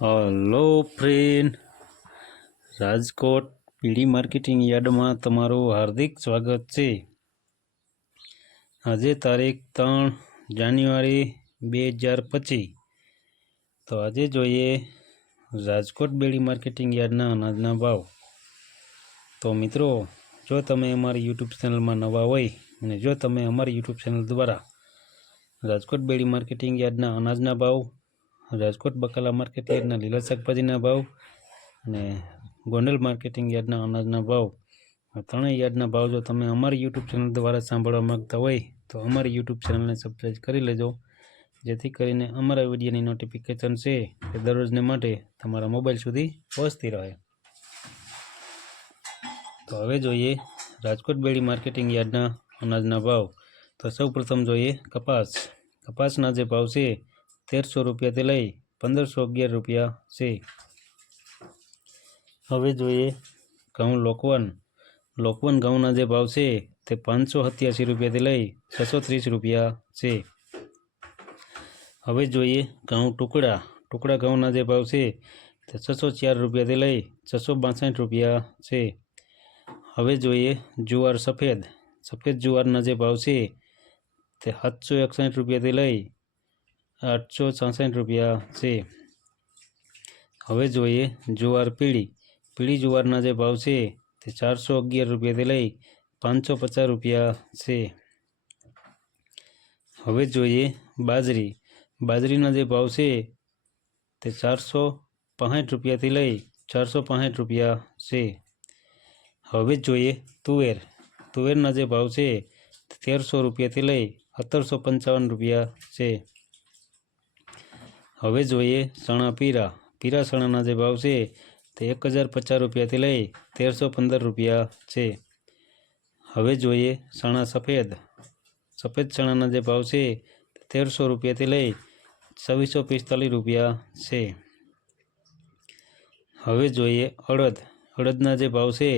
Hello friend, Rajkot પીડી marketing યાર્ડમાં તમારું હાર્દિક સ્વાગત છે। આજે તારીખ 3 જાન્યુઆરી 2025। તો આજે જોઈએ રાજકોટ પીડી માર્કેટિંગ યાર્ડના અનાજના ભાવ। તો મિત્રો, જો તમે અમારી યુટ્યુબ ચેનલમાં નવા હોય અને જો તમે અમારી યુટ્યુબ ચેનલ દ્વારા રાજકોટ પીડી માર્કેટિંગ યાર્ડના અનાજના ભાવ, રાજકોટ બકાલા માર્કેટ યાર્ડના લીલા શાકભાજીના ભાવ અને ગોંડલ માર્કેટિંગ યાર્ડના અનાજના ભાવ, ત્રણેય યાર્ડના ભાવ જો તમે અમારી યુટ્યુબ ચેનલ દ્વારા સાંભળવા માગતા હોય તો અમારી યુટ્યુબ ચેનલને સબસ્ક્રાઈબ કરી લેજો, જેથી કરીને અમારા વિડીયોની નોટિફિકેશન છે એ દરરોજને માટે તમારા મોબાઈલ સુધી પહોંચતી રહે। તો હવે જોઈએ રાજકોટ પીડી માર્કેટિંગ યાર્ડના અનાજના ભાવ। તો સૌ પ્રથમ જોઈએ કપાસના જે ભાવ છે 1300 રૂપિયાથી લઈ 1511 રૂપિયા છે। હવે જોઈએ ઘઉં લોકવન ઘઉંના જે ભાવ છે તે 587 રૂપિયાથી લઈ 630 રૂપિયા છે। હવે જોઈએ ઘઉં ટુકડા ઘઉંના જે ભાવ છે તે 604 રૂપિયાથી લઈ 662 રૂપિયા છે। હવે જોઈએ જુવાર સફેદ જુવારના જે ભાવ છે તે 761 રૂપિયાથી લઈ 866 રૂપિયા છે। હવે જોઈએ જુવાર પીળી જુવારના જે ભાવ છે તે 411 રૂપિયાથી લઈ 550 રૂપિયા છે। હવે જોઈએ બાજરીના જે ભાવ છે તે 465 રૂપિયાથી લઈ 465 રૂપિયા છે। હવે જોઈએ તુવેરના જે ભાવ છે તે 1300 રૂપિયાથી લઈ 1755 રૂપિયા છે। હવે જોઈએ ચણા પીરા ચણાના જે ભાવ છે તે 1050 રૂપિયાથી લઈ 1315 રૂપિયા છે। હવે જોઈએ ચણા સફેદ ચણાના જે ભાવ છે તે 1300 રૂપિયાથી લઈ 2645 રૂપિયા છે। હવે જોઈએ અડદના જે ભાવ છે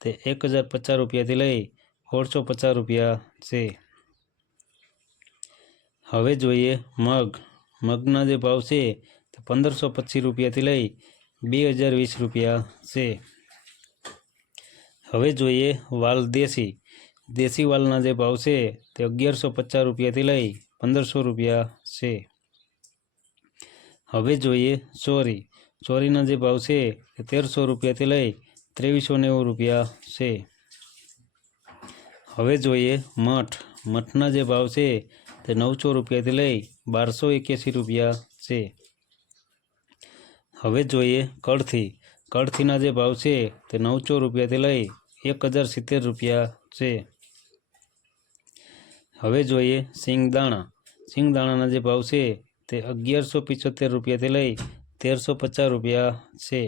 તે 1050 રૂપિયાથી લઈ 1650 રૂપિયા છે। હવે જોઈએ મગના જે ભાવ છે તે 1525 રૂપિયાથી લઈ 2020 રૂપિયા છે। હવે જોઈએ વાલ દેશી વાલના જે ભાવ છે તે 1150 રૂપિયાથી લઈ 1500 રૂપિયા છે। હવે જોઈએ ચોરીના જે ભાવ છે તે 1300 રૂપિયાથી લઈ 2390 રૂપિયા છે। હવે જોઈએ મઠના જે ભાવ છે તે 900 રૂપિયાથી લઈ 1281 રૂપિયા છે। હવે જોઈએ કળથીના જે ભાવ છે તે 900 રૂપિયાથી લઈ 1070 રૂપિયા છે। હવે જોઈએ સિંગદાણાના જે ભાવ છે તે 1175 રૂપિયાથી લઈ 1350 રૂપિયા છે।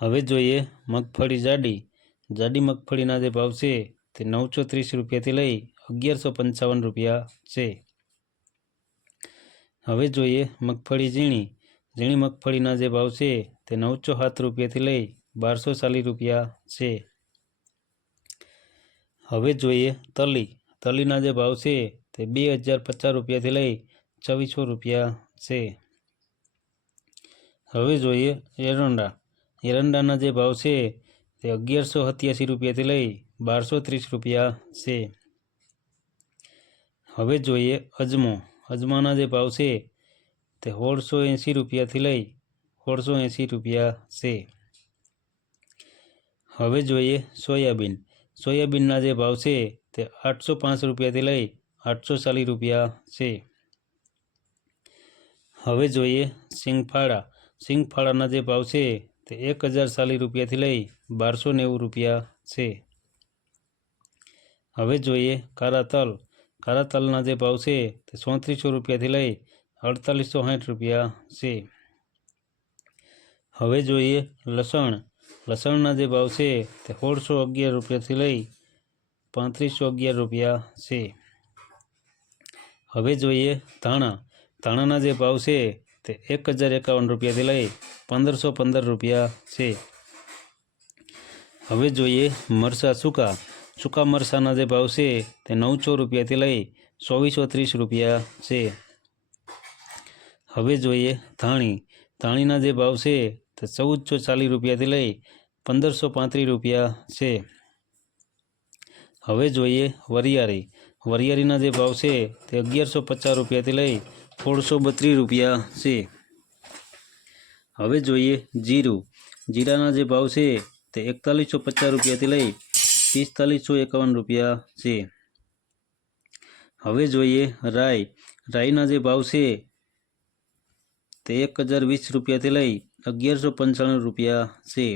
હવે જોઈએ મગફળી જાડી મગફળીના જે ભાવ છે તે 930 રૂપિયાથી લઈ 1155 રૂપિયા છે। હવે જોઈએ મગફળી ઝીણી મગફળીના જે ભાવ છે તે 907 રૂપિયાથી લઈ 1240 રૂપિયા છે। હવે જોઈએ તલીના જે ભાવ છે તે 2050 રૂપિયાથી લઈ 2400 રૂપિયા છે। હવે જોઈએ એરંડાના જે ભાવ છે તે 1187 રૂપિયાથી લઈ 1230 રૂપિયા છે। હવે જોઈએ અજમાના જે ભાવ છે તે 1680 રૂપિયાથી લઈ 1680 રૂપિયા છે। હવે જોઈએ સોયાબીનના જે ભાવ છે તે 805 રૂપિયાથી લઈ 840 રૂપિયા છે। હવે જોઈએ સિંગફાળાના જે ભાવ છે તે 1040 રૂપિયાથી લઈ 1290 રૂપિયા છે। હવે જોઈએ કાળા તલના જે ભાવ છે તે 3400 રૂપિયાથી લઈ 4860 રૂપિયા છે। હવે જોઈએ લસણના જે ભાવ છે તે 1611 રૂપિયાથી લઈ 3511 રૂપિયા છે। હવે જોઈએ ધાણાના જે ભાવ છે તે 1051 રૂપિયાથી લઈ 1515 રૂપિયા છે। હવે જોઈએ મરચાં સૂકા મરચાંના જે ભાવ છે તે 900 રૂપિયાથી લઈ 2430 રૂપિયા છે। હવે જોઈએ ધાણી. ધાણીના જે ભાવ છે તે 1440 રૂપિયાથી લઈ 1535 રૂપિયા છે. હવે જોઈએ વરિયાળી. વરિયાળીના જે ભાવ છે તે 1150 રૂપિયાથી લઈ 1632 રૂપિયા છે. હવે જોઈએ જીરું. જીરાના જે ભાવ છે તે 4150 રૂપિયાથી લઈ 4551 રૂપિયા છે. હવે જોઈએ રાઈ. રાઈના જે ભાવ છે તે 1020 રૂપિયાથી લઈ 1195 રૂપિયા છે.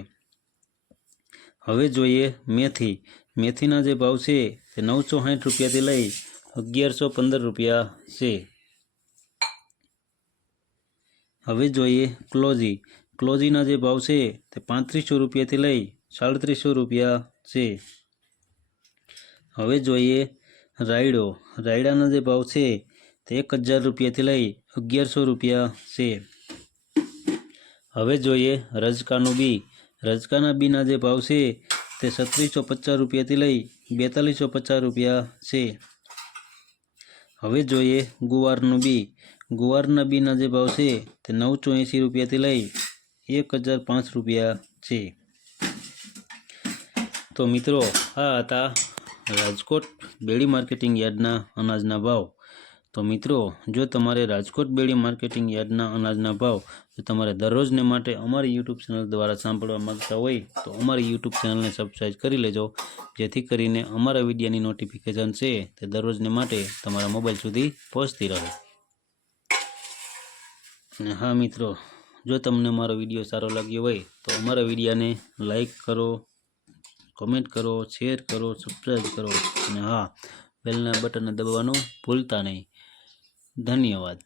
હવે જોઈએ મેથી. મેથીના જે ભાવ છે તે 960 રૂપિયાથી લઈ 1115 રૂપિયા છે. હવે જોઈએ ક્લોજી. ક્લોજીના જે ભાવ છે તે 3500 રૂપિયાથી લઈ 3700 રૂપિયા છે. હવે જોઈએ રાયડો. રાયડાના જે ભાવ છે તે 1000 રૂપિયાથી લઈ 1100 રૂપિયા છે. હવે જોઈએ રજકાનું બી. રજકાના બીના જે ભાવ છે તે 3650 રૂપિયાથી લઈ 4250 રૂપિયા છે. હવે જોઈએ ગુવારનું બી. ગુવારના બીના જે ભાવ છે તે 980 રૂપિયાથી લઈ 1005 રૂપિયા છે. તો મિત્રો આ હતા રાજકોટ બેડી માર્કેટિંગ યાર્ડના અનાજના ભાવ. તો મિત્રો જો તમારે રાજકોટ બેડી માર્કેટિંગ યાર્ડના અનાજના ભાવ જો તમારે દરરોજને માટે અમારી યુટ્યુબ ચેનલ દ્વારા સાંભળવા માંગતા હોય તો અમારી યુટ્યુબ ચેનલને સબસ્ક્રાઈબ કરી લેજો, જેથી કરીને અમારા વિડીયોની નોટિફિકેશન છે તે દરરોજને માટે તમારા મોબાઈલ સુધી પહોંચતી રહે. અને હા મિત્રો, જો તમને મારો વિડીયો સારો લાગ્યો હોય તો અમારા વિડીયોને લાઈક કરો, કમેન્ટ કરો, શેર કરો, સબસ્ક્રાઈબ કરો અને હા, બેલના બટનને દબાવવાનું ભૂલતા નહીં. ધન્યવાદ.